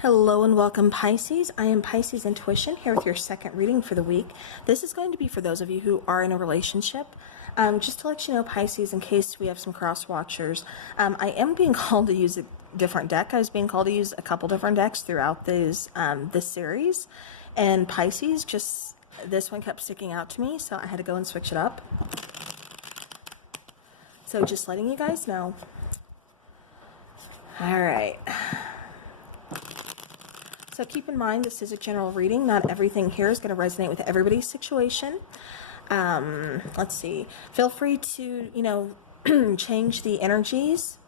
Hello and welcome, Pisces. I am Pisces Intuition here with your second reading for the week. This is going to be for those of you who are in a relationship. Just to let you know, Pisces, in case we have some cross watchers, I am being called to use a different deck. I was being called to use a couple different decks throughout this series. And Pisces, just this one kept sticking out to me, so I had to go and switch it up. So just letting you guys know. All right. So keep in mind, this is a general reading. Not everything here is going to resonate with everybody's situation. Let's see. Feel free to, change the energies.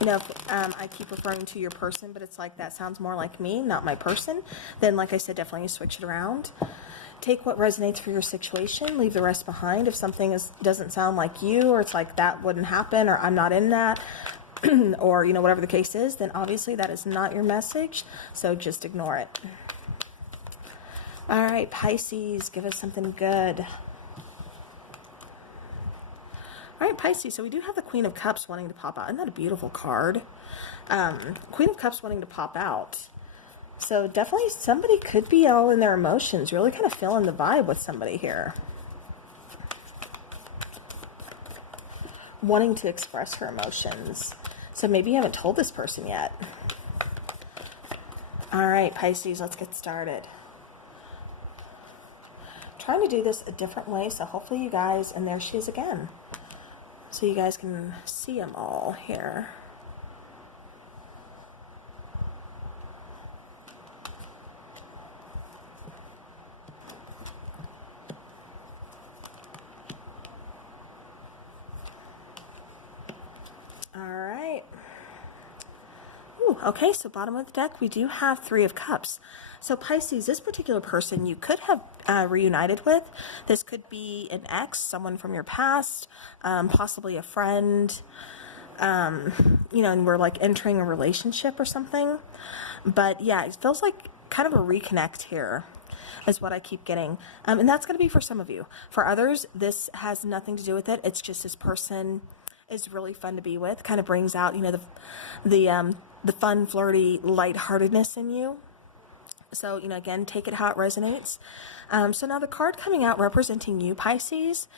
I keep referring to your person, but it's like that sounds more like me, not my person. Then, like I said, definitely switch it around. Take what resonates for your situation. Leave the rest behind. If something doesn't sound like you, or it's like that wouldn't happen, or I'm not in that, or whatever the case is, then obviously that is not your message, so just ignore it. All right, Pisces, give us something good. All right, Pisces, so we do have the Queen of Cups wanting to pop out. Isn't that a beautiful card? Queen of Cups wanting to pop out. So definitely somebody could be all in their emotions, really kind of feeling the vibe with somebody here. Wanting to express her emotions. So maybe you haven't told this person yet. All right, Pisces, let's get started. Trying to do this a different way, so hopefully you guys, and there she is again. So you guys can see them all here. Okay, so bottom of the deck, we do have Three of Cups. So Pisces, this particular person you could have reunited with. This could be an ex, someone from your past, possibly a friend, and we're like entering a relationship or something. But yeah, it feels like kind of a reconnect here is what I keep getting. And that's going to be for some of you. For others, this has nothing to do with it. It's just this person is really fun to be with, kind of brings out, the fun, flirty, lightheartedness in you. So, again, take it how it resonates. So now the card coming out representing you, Pisces,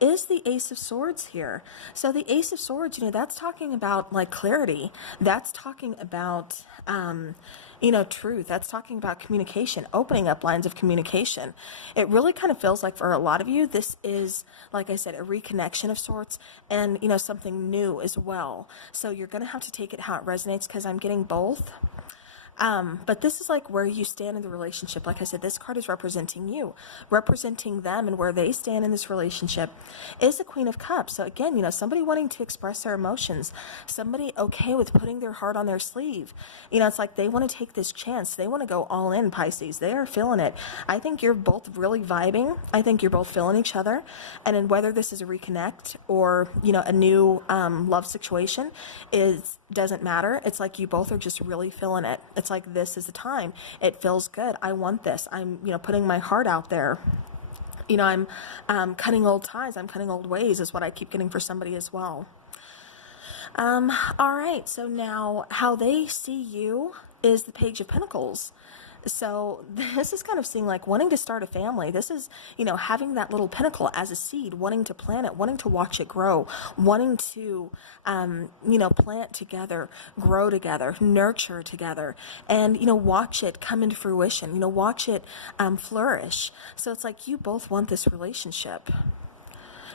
is the Ace of Swords here. So the Ace of Swords, that's talking about like clarity. That's talking about, truth. That's talking about communication, opening up lines of communication. It really kind of feels like for a lot of you, this is, like I said, a reconnection of sorts and, something new as well. So you're going to have to take it how it resonates because I'm getting both. But this is like where you stand in the relationship. Like I said, this card is representing you, representing them, and where they stand in this relationship is the Queen of Cups. So again, somebody wanting to express their emotions, somebody okay with putting their heart on their sleeve. It's like they want to take this chance. They want to go all in, Pisces. They are feeling it. I think you're both really vibing. I think you're both feeling each other. And then whether this is a reconnect or, a new love situation doesn't matter. It's like you both are just really feeling it. It's like this is the time. It feels good. I want this. I'm, putting my heart out there. I'm cutting old ties. I'm cutting old ways is what I keep getting for somebody as well. All right. So now how they see you is the Page of Pentacles. So this is kind of seeing like wanting to start a family. This is, having that little pinnacle as a seed, wanting to plant it, wanting to watch it grow, wanting to, plant together, grow together, nurture together, and, watch it come into fruition, watch it flourish. So it's like you both want this relationship.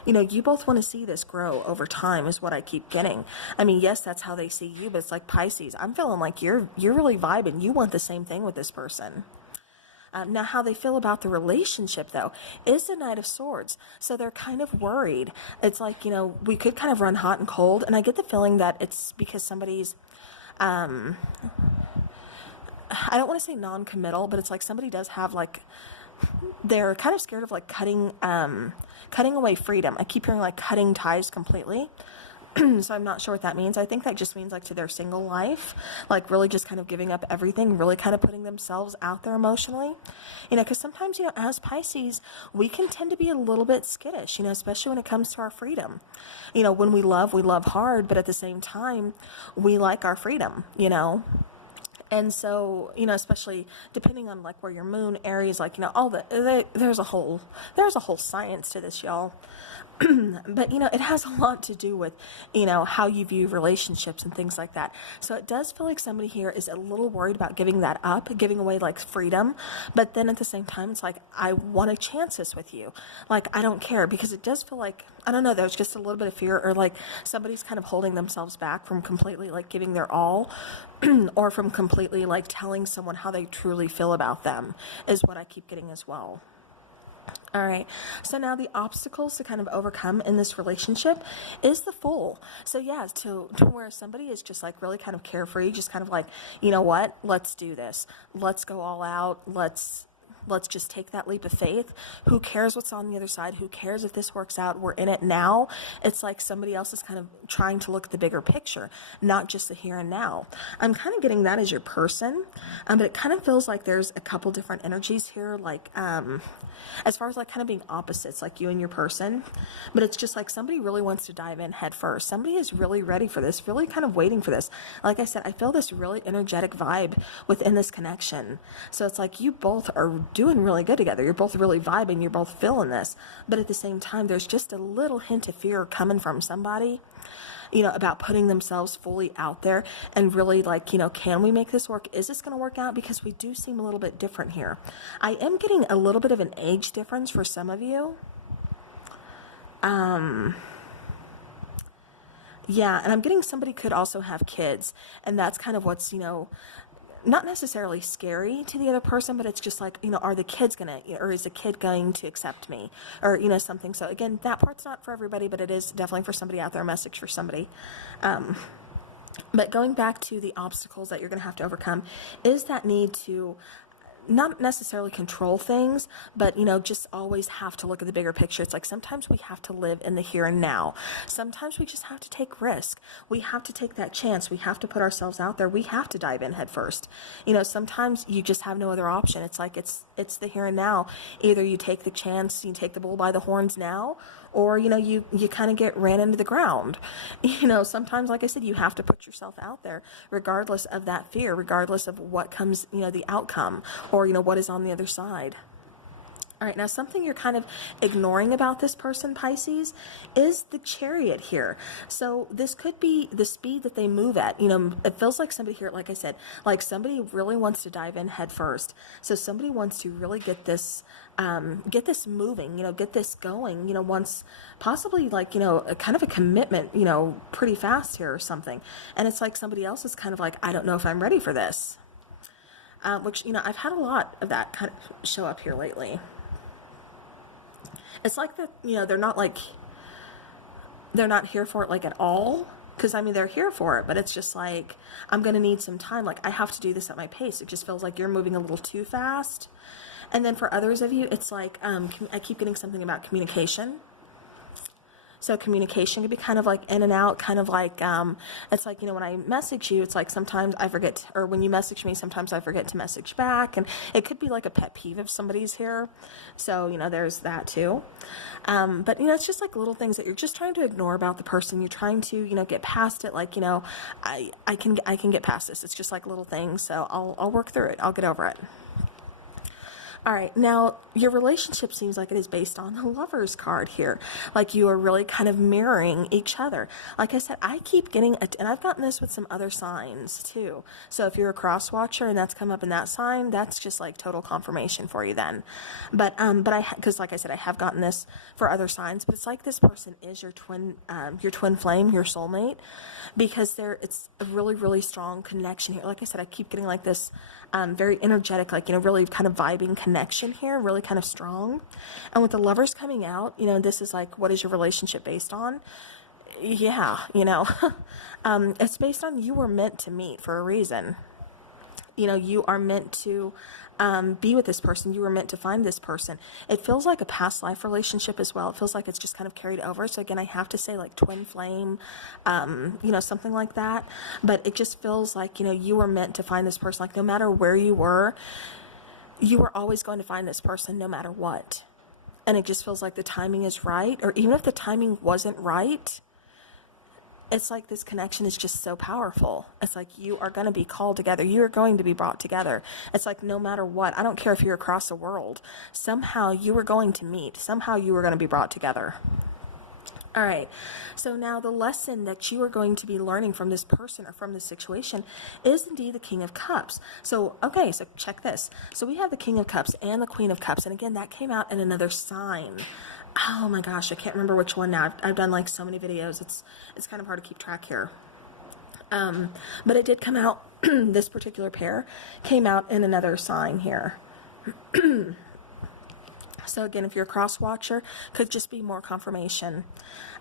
You both want to see this grow over time is what I keep getting. I mean, yes, that's how they see you, but it's like Pisces. I'm feeling like you're really vibing. You want the same thing with this person. Now, how they feel about the relationship, though, is the Knight of Swords. So they're kind of worried. It's like, we could kind of run hot and cold. And I get the feeling that it's because somebody's, I don't want to say non-committal, but it's like somebody does have like, they're kind of scared of like cutting away freedom. I keep hearing like cutting ties completely. So I'm not sure what that means. I think that just means like to their single life, like really just kind of giving up everything, really kind of putting themselves out there emotionally, because sometimes, as Pisces, we can tend to be a little bit skittish, especially when it comes to our freedom. When we love hard, but at the same time, we like our freedom, And so, especially depending on like where your moon, Aries, like, there's a whole science to this, y'all. But, it has a lot to do with, how you view relationships and things like that. So it does feel like somebody here is a little worried about giving that up, giving away like freedom. But then at the same time, it's like, I want to chance this with you. Like, I don't care, because it does feel like, I don't know, there's just a little bit of fear, or like somebody's kind of holding themselves back from completely like giving their all, or from completely like telling someone how they truly feel about them, is what I keep getting as well. All right, so now the obstacles to kind of overcome in this relationship is the Fool. So yeah, to where somebody is just like really kind of carefree, just kind of like, you know what, let's do this. Let's go all out. Let's just take that leap of faith. Who cares what's on the other side? Who cares if this works out? We're in it now. It's like somebody else is kind of trying to look at the bigger picture, not just the here and now. I'm kind of getting that as your person, but it kind of feels like there's a couple different energies here, like as far as like kind of being opposites, like you and your person. But it's just like somebody really wants to dive in head first. Somebody is really ready for this, really kind of waiting for this. Like I said, I feel this really energetic vibe within this connection. So it's like you both are doing really good together. You're both really vibing. You're both feeling this. But at the same time, there's just a little hint of fear coming from somebody, about putting themselves fully out there and really like, can we make this work? Is this going to work out? Because we do seem a little bit different here. I am getting a little bit of an age difference for some of you. Yeah, and I'm getting somebody could also have kids, and that's kind of what's, not necessarily scary to the other person, but it's just like, are the kids gonna, or is the kid going to accept me, or, something. So again, that part's not for everybody, but it is definitely for somebody out there, a message for somebody. But going back to the obstacles that you're going to have to overcome is that need to not necessarily control things, but, just always have to look at the bigger picture. It's like sometimes we have to live in the here and now. Sometimes we just have to take risk. We have to take that chance. We have to put ourselves out there. We have to dive in head first. Sometimes you just have no other option. It's like it's the here and now. Either you take the chance, you take the bull by the horns now, or, you kind of get ran into the ground. Sometimes, like I said, you have to put yourself out there regardless of that fear, regardless of what comes, the outcome, or, what is on the other side. All right, now something you're kind of ignoring about this person, Pisces, is the Chariot here. So this could be the speed that they move at. It feels like somebody here, like I said, like somebody really wants to dive in head first. So somebody wants to really get this moving, get this going, wants possibly like, a kind of a commitment, pretty fast here or something. And it's like somebody else is kind of like, I don't know if I'm ready for this. Which, I've had a lot of that kind of show up here lately. It's like that, they're not here for it like at all. Because, they're here for it, but it's just like, I'm going to need some time. Like, I have to do this at my pace. It just feels like you're moving a little too fast. And then for others of you, it's like, I keep getting something about communication. So communication can be kind of like in and out, kind of like, it's like, when I message you, it's like sometimes I forget, or when you message me, sometimes I forget to message back. And it could be like a pet peeve if somebody's here. So, there's that too. But, it's just like little things that you're just trying to ignore about the person. You're trying to, get past it. Like, I can get past this. It's just like little things. So I'll work through it. I'll get over it. All right, now your relationship seems like it is based on the Lover's card here. Like you are really kind of mirroring each other. Like I said, I keep getting, and I've gotten this with some other signs too. So if you're a cross watcher and that's come up in that sign, that's just like total confirmation for you then. But because like I said, I have gotten this for other signs, but it's like this person is your twin flame, your soulmate, because it's a really, really strong connection here. Like I said, I keep getting like this very energetic, like, really kind of vibing connection here, really kind of strong. And with the Lovers coming out, this is like, what is your relationship based on? Yeah, it's based on you were meant to meet for a reason. You are meant to be with this person. You were meant to find this person. It feels like a past life relationship as well. It feels like it's just kind of carried over. So again, I have to say like twin flame, something like that. But it just feels like, you were meant to find this person. Like no matter where you were always going to find this person no matter what. And it just feels like the timing is right. Or even if the timing wasn't right, it's like this connection is just so powerful. It's like you are going to be called together. You are going to be brought together. It's like no matter what, I don't care if you're across the world, somehow you are going to meet. Somehow you are going to be brought together. All right, so now the lesson that you are going to be learning from this person or from this situation is indeed the King of Cups. So, okay, so check this. So we have the King of Cups and the Queen of Cups, and again, that came out in another sign. Oh my gosh, I can't remember which one now. I've done like so many videos. It's kind of hard to keep track here. But it did come out, this particular pair came out in another sign here. So again, if you're a cross watcher, could just be more confirmation.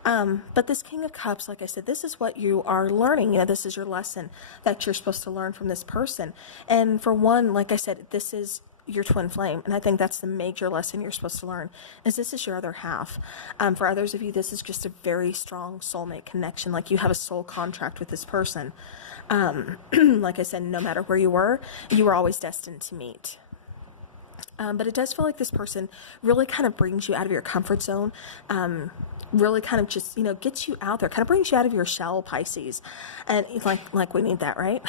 But this King of Cups, like I said, this is what you are learning. You know, this is your lesson that you're supposed to learn from this person. And for one, like I said, this is your twin flame. And I think that's the major lesson you're supposed to learn, is this is your other half. For others of you, this is just a very strong soulmate connection. Like you have a soul contract with this person. Like I said, no matter where you were always destined to meet. But it does feel like this person really kind of brings you out of your comfort zone, really kind of just, you know, gets you out there, kind of brings you out of your shell, Pisces. And like we need that, right?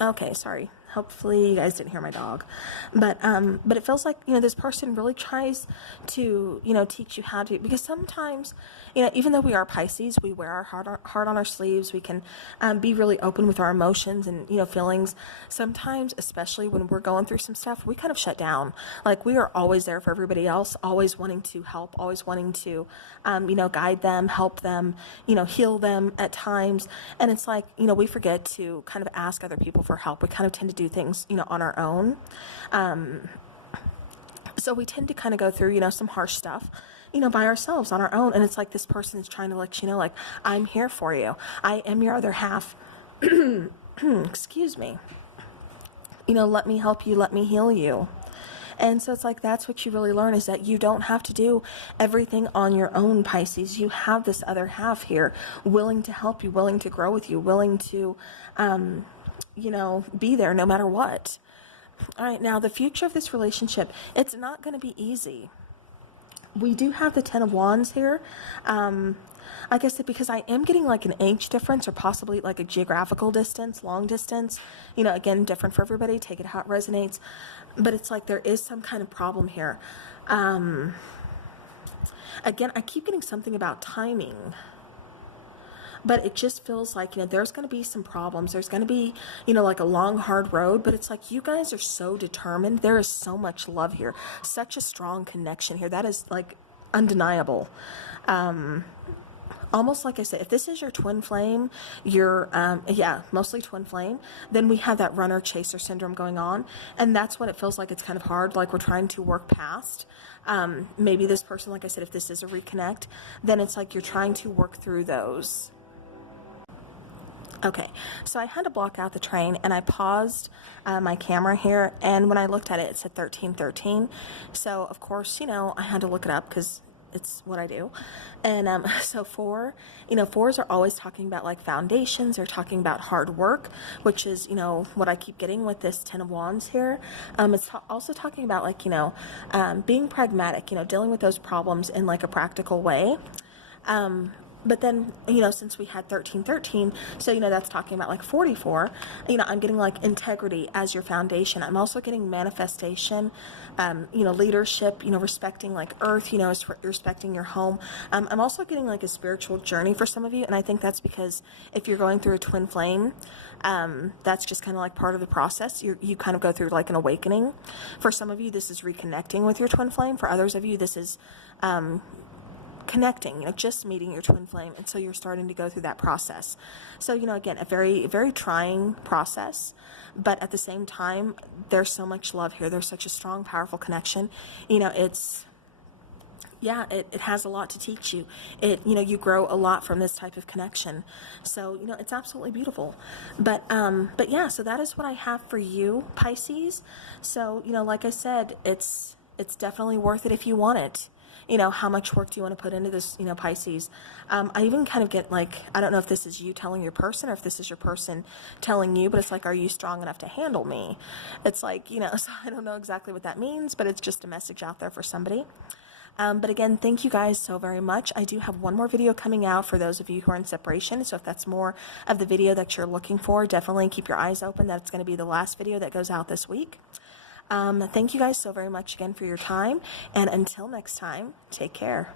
Okay, sorry. Hopefully you guys didn't hear my dog. But it feels like, you know, this person really tries to, you know, teach you how to, because sometimes, you know, even though we are Pisces, we wear our heart on our sleeves. We can be really open with our emotions and, you know, feelings. Sometimes, especially when we're going through some stuff, we kind of shut down. Like we are always there for everybody else, always wanting to help, always wanting to, you know, guide them, help them, you know, heal them at times. And it's like, you know, we forget to kind of ask other people for help. We kind of tend to do things, you know, on our own. So we tend to kind of go through, you know, some harsh stuff, you know, by ourselves on our own. And it's like this person is trying to let you know, like, I'm here for you. I am your other half. Excuse me. You know, let me help you. Let me heal you. And so it's like, that's what you really learn, is that you don't have to do everything on your own, Pisces. You have this other half here willing to help you, willing to grow with you, willing to, you know, be there no matter what. All right, now the future of this relationship, it's not going to be easy. We do have the Ten of Wands here. Like I said, because I am getting like an age difference or possibly like a geographical distance, long distance, you know, again, different for everybody. Take it how it resonates. But it's like there is some kind of problem here. Again, I keep getting something about timing. But it just feels like, you know, there's going to be some problems. There's going to be, you know, like a long, hard road. But it's like you guys are so determined. There is so much love here. Such a strong connection here. That is, like, undeniable. Almost like I said, if this is your twin flame, you're, mostly twin flame, then we have that runner-chaser syndrome going on. And that's when it feels like it's kind of hard, like we're trying to work past. Maybe this person, like I said, if this is a reconnect, then it's like you're trying to work through those. Okay, so I had to block out the train, and I paused my camera here, and when I looked at it, it said 1313. So, of course, you know, I had to look it up because it's what I do. And so fours are always talking about like foundations. They're talking about hard work, which is, you know, what I keep getting with this Ten of Wands here. It's also talking about like, you know, being pragmatic, you know, dealing with those problems in like a practical way. But then, you know, since we had 1313, so, you know, that's talking about like 44, you know, I'm getting like integrity as your foundation. I'm also getting manifestation, you know, leadership, you know, respecting like earth, you know, respecting your home. I'm also getting like a spiritual journey for some of you. And I think that's because if you're going through a twin flame, that's just kind of like part of the process. You kind of go through like an awakening. For some of you, this is reconnecting with your twin flame. For others of you, this is, connecting, you know, just meeting your twin flame. And so you're starting to go through that process. So, you know, again, a very, very trying process, but at the same time, there's so much love here. There's such a strong, powerful connection. You know, it's, yeah, it has a lot to teach you. You know, you grow a lot from this type of connection. So, you know, it's absolutely beautiful. But yeah, so that is what I have for you, Pisces. So, you know, like I said, it's definitely worth it if you want it. You know, how much work do you want to put into this, you know, Pisces? I even kind of get like, I don't know if this is you telling your person or if this is your person telling you, but it's like, are you strong enough to handle me? It's like, you know, so I don't know exactly what that means, but it's just a message out there for somebody. But again, thank you guys so very much. I do have one more video coming out for those of you who are in separation. So if that's more of the video that you're looking for, definitely keep your eyes open. That's going to be the last video that goes out this week. Thank you guys so very much again for your time. And until next time, take care.